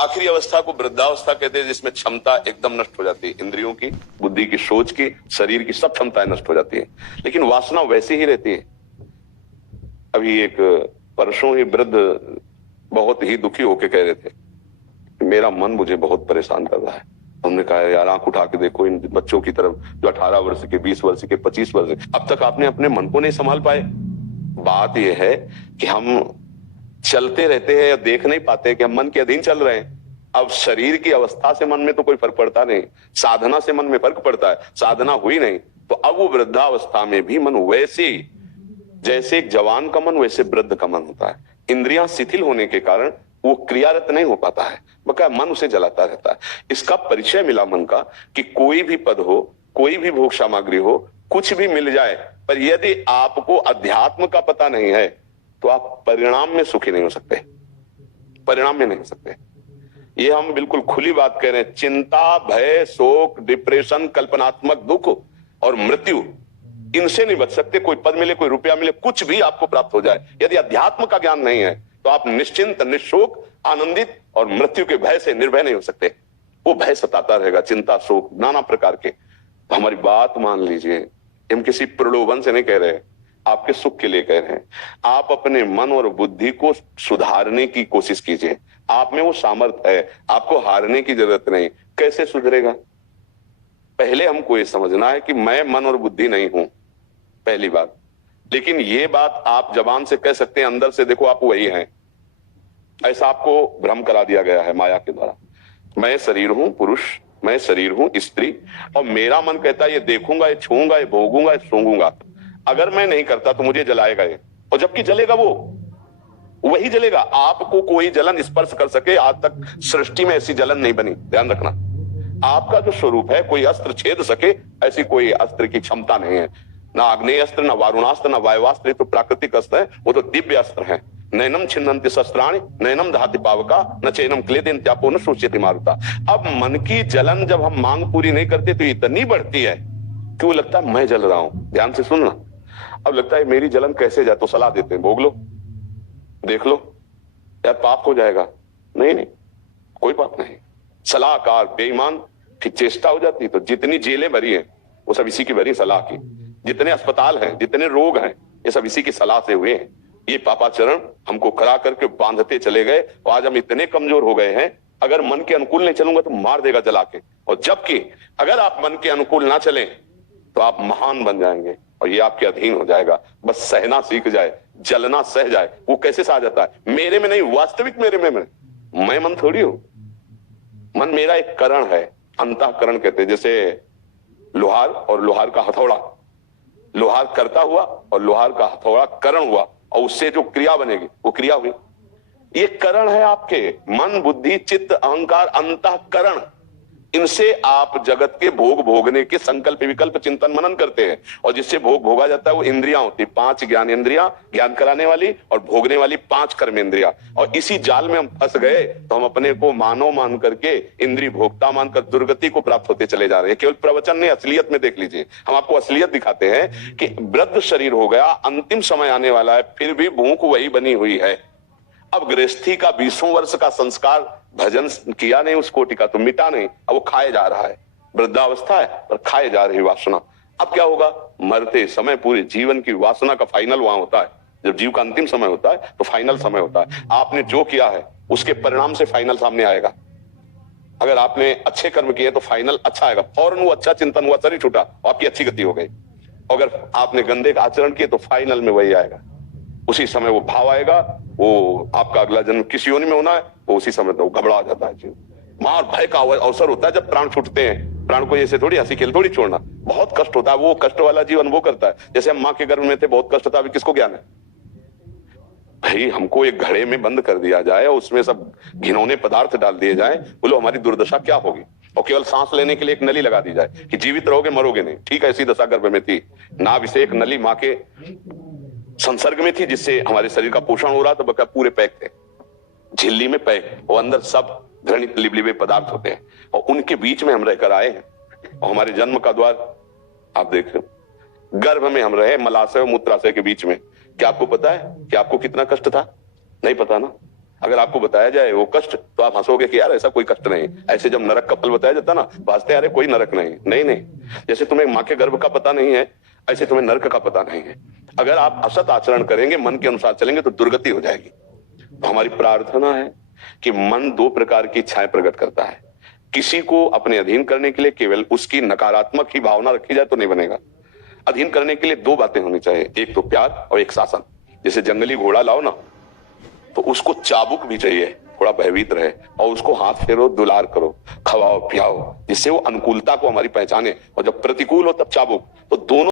आखिरी अवस्था को वृद्धावस्था कहते हैं, जिसमें क्षमता एकदम नष्ट हो जाती है, इंद्रियों की, बुद्धि की, सोच की, शरीर की, सब क्षमताएं नष्ट हो जाती है, लेकिन वासना वैसी ही रहती है। अभी एक परसों ही वृद्ध बहुत ही दुखी होकर कह रहे थे, मेरा मन मुझे बहुत परेशान कर रहा है। हमने कहा यार आंख उठा के देखो इन बच्चों की तरफ जो 18 वर्ष के, 20 वर्ष के, 25 वर्ष के, अब तक आपने अपने मन को नहीं संभाल पाए। बात यह है कि हम चलते रहते हैं, देख नहीं पाते कि हम मन के अधीन चल रहे हैं। अब शरीर की अवस्था से मन में तो कोई फर्क पड़ता नहीं, साधना से मन में फर्क पड़ता है। साधना हुई नहीं तो अब वो वृद्धावस्था में भी मन वैसे, जैसे एक जवान का मन वैसे वृद्ध का मन होता है। इंद्रियां शिथिल होने के कारण वो क्रियारत नहीं हो पाता है, बल्कि मन उसे जलाता रहता है। इसका परिचय मिला मन का कि कोई भी पद हो, कोई भी भोग सामग्री हो, कुछ भी मिल जाए, पर यदि आपको अध्यात्म का पता नहीं है तो आप परिणाम में सुखी नहीं हो सकते, परिणाम में नहीं हो सकते। ये हम बिल्कुल खुली बात कह रहे हैं। चिंता, भय, शोक, डिप्रेशन, कल्पनात्मक दुख और मृत्यु, इनसे नहीं बच सकते। कोई पद मिले, कोई रुपया मिले, कुछ भी आपको प्राप्त हो जाए, यदि अध्यात्म का ज्ञान नहीं है तो आप निश्चिंत, निशोक, आनंदित और मृत्यु के भय से निर्भय नहीं हो सकते। वो भय सताता रहेगा, चिंता, शोक, नाना प्रकार के। तो हमारी बात मान लीजिए, हम किसी प्रलोभन से नहीं कह रहे, आपके सुख के लिए कह रहे हैं। आप अपने मन और बुद्धि को सुधारने की कोशिश कीजिए। आप में वो सामर्थ्य है, आपको हारने की जरूरत नहीं। कैसे सुधरेगा? पहले हमको ये समझना है कि मैं मन और बुद्धि नहीं हूं, पहली बात। लेकिन ये बात आप जबान से कह सकते हैं, अंदर से देखो आप वही हैं। ऐसा आपको भ्रम करा दिया गया है माया के द्वारा। मैं शरीर हूं पुरुष, मैं शरीर हूं स्त्री, और मेरा मन कहता है ये देखूंगा, ये छूंगा, ये भोगूंगा, ये सूंघूंगा। अगर मैं नहीं करता तो मुझे जलाएगा ये, और जबकि जलेगा वो, वही जलेगा। आपको कोई जलन स्पर्श कर सके, आज तक सृष्टि में ऐसी जलन नहीं बनी, ध्यान रखना। आपका जो स्वरूप है, कोई अस्त्र छेद सके ऐसी कोई अस्त्र की क्षमता नहीं है। ना आग्नेय अस्त्र, ना वारुणास्त्र, ना वायुवास्त्र, तो प्राकृतिक अस्त्र है, वो तो दिव्य अस्त्र है। नैनम छिन्नन्ति शस्त्राणि नैनम दहति पावका न चैनम क्लेदेन्त्यापो न शोच्यति मारुता। अब मन की जलन जब हम मांग पूरी नहीं करते तो इतनी बढ़ती है कि वो लगता है मैं जल रहा हूं। ध्यान से सुनना। अब लगता है मेरी जलन कैसे जाए, तो सलाह देते हैं, भोग लो, देख लो, यार पाप हो जाएगा। नहीं नहीं, कोई पाप नहीं। सलाहकार बेईमान की चेष्टा हो जाती है तो जितनी जेलें भरी हैं वो सब इसी की भरी सलाह की। जितने अस्पताल हैं, जितने रोग हैं, ये सब इसी की सलाह से हुए हैं। ये पापाचरण हमको खड़ा करके बांधते चले गए, और आज हम इतने कमजोर हो गए हैं, अगर मन के अनुकूल नहीं चलूंगा तो मार देगा जला के। और जबकि अगर आप मन के अनुकूल ना चलें तो आप महान बन जाएंगे और ये आपके अधीन हो जाएगा। बस सहना सीख जाए, जलना सह जाए। वो कैसे सहा जाता है? मेरे में नहीं, वास्तविक मेरे में मैं मन थोड़ी हूं। मन मेरा एक करण है, अंतःकरण कहते हैं। जैसे लोहार और लोहार का हथौड़ा, लोहार करता हुआ और लोहार का हथौड़ा करण हुआ, और उससे जो क्रिया बनेगी वो क्रिया हुई। ये करण है आपके, मन, बुद्धि, चित्त, अहंकार, अंतःकरण। इनसे आप जगत के भोग भोगने के संकल्प, विकल्प, चिंतन, मनन करते हैं, और जिससे भोग भोगा जाता है वो इंद्रियां होती, 5 ज्ञान इंद्रियां, ज्ञान कराने वाली, और भोगने वाली 5 कर्म इंद्रियां। और इसी जाल में हम फंस गए तो हम अपने को मानव मान करके, इंद्रिय भोक्ता मानकर दुर्गति को प्राप्त होते चले जा रहे हैं। केवल प्रवचन नहीं, असलियत में देख लीजिए। हम आपको असलियत दिखाते हैं कि वृद्ध शरीर हो गया, अंतिम समय आने वाला है, फिर भी भूख वही बनी हुई है। अब गृहस्थी का 20 वर्ष का संस्कार, भजन किया नहीं उस कोटि का, तो मिटा नहीं, अब वो खाए जा रहा है। वृद्धावस्था है पर खाए जा रही वासना। अब क्या होगा? मरते समय पूरे जीवन की वासना का फाइनल वहां होता है। जब जीव का अंतिम समय होता है तो फाइनल समय होता है। आपने जो किया है उसके परिणाम से फाइनल सामने आएगा। अगर आपने अच्छे कर्म किए तो फाइनल अच्छा आएगा, फौरन वो अच्छा चिंतन हुआ, शरीर छूटा, आपकी अच्छी गति हो गई। अगर आपने गंदे का आचरण किए तो फाइनल में वही आएगा, उसी समय वो भाव आएगा। वो आपका अगला जन्म किस योनि में होना है वो उसी समय तो घबरा जाता है जीव। मार भय का अवसर होता है जब प्राण छूटते हैं। प्राण को ऐसे थोड़ी हंसी खेल थोड़ी छोड़ना, बहुत कष्ट होता है। वो कष्ट वाला जीवन वो करता है। जैसे हम माँ के गर्भ में थे, बहुत कष्ट था, अभी किसको ज्ञान है? भाई हमको एक घड़े में बंद कर दिया जाए और उसमें सब घिनौने पदार्थ डाल दिए जाए, बोलो हमारी दुर्दशा क्या होगी? और केवल सांस लेने के लिए एक नली लगा दी जाए कि जीवित रहोगे, मरोगे नहीं। ठीक है, ऐसी दशा गर्भ में थी। नाभि से एक नली माँ के संसर्ग में थी, जिससे हमारे शरीर का पोषण हो रहा था। बका पूरे पैक थे, झिल्ली में पैक, और अंदर सब घृणित लिबलिबे पदार्थ होते हैं, और उनके बीच में हम रहकर आए हैं। और हमारे जन्म का द्वार आप देख रहे हो, गर्भ में हम रहे, मलाशय और मूत्राशय के बीच में। क्या आपको पता है कि आपको कितना कष्ट था? नहीं पता ना। अगर आपको बताया जाए वो कष्ट तो आप हंसोगे कि यार ऐसा कोई कष्ट नहीं। ऐसे जब नरक का फल बताया जाता ना, भाजते अरे कोई नरक नहीं। नहीं नहीं, जैसे तुम्हें माँ के गर्भ का पता नहीं है, ऐसे तुम्हें नरक का पता नहीं है। अगर आप असत आचरण करेंगे, मन के अनुसार चलेंगे तो दुर्गति हो जाएगी। तो हमारी प्रार्थना है कि मन दो प्रकार की इच्छाएं प्रकट करता है। किसी को अपने अधीन करने के लिए केवल उसकी नकारात्मक ही भावना रखी जाए तो नहीं बनेगा। अधीन करने के लिए दो बातें होनी चाहिए, एक तो प्यार और एक शासन। जैसे जंगली घोड़ा लाओ ना, तो उसको चाबुक भी चाहिए, थोड़ा भयभीत रहे, और उसको हाथ फेरो, दुलार करो, खवाओ पियाओ, जिससे वो अनुकूलता को हमारी पहचाने, और जब प्रतिकूल हो तब चाबुक। तो दोनों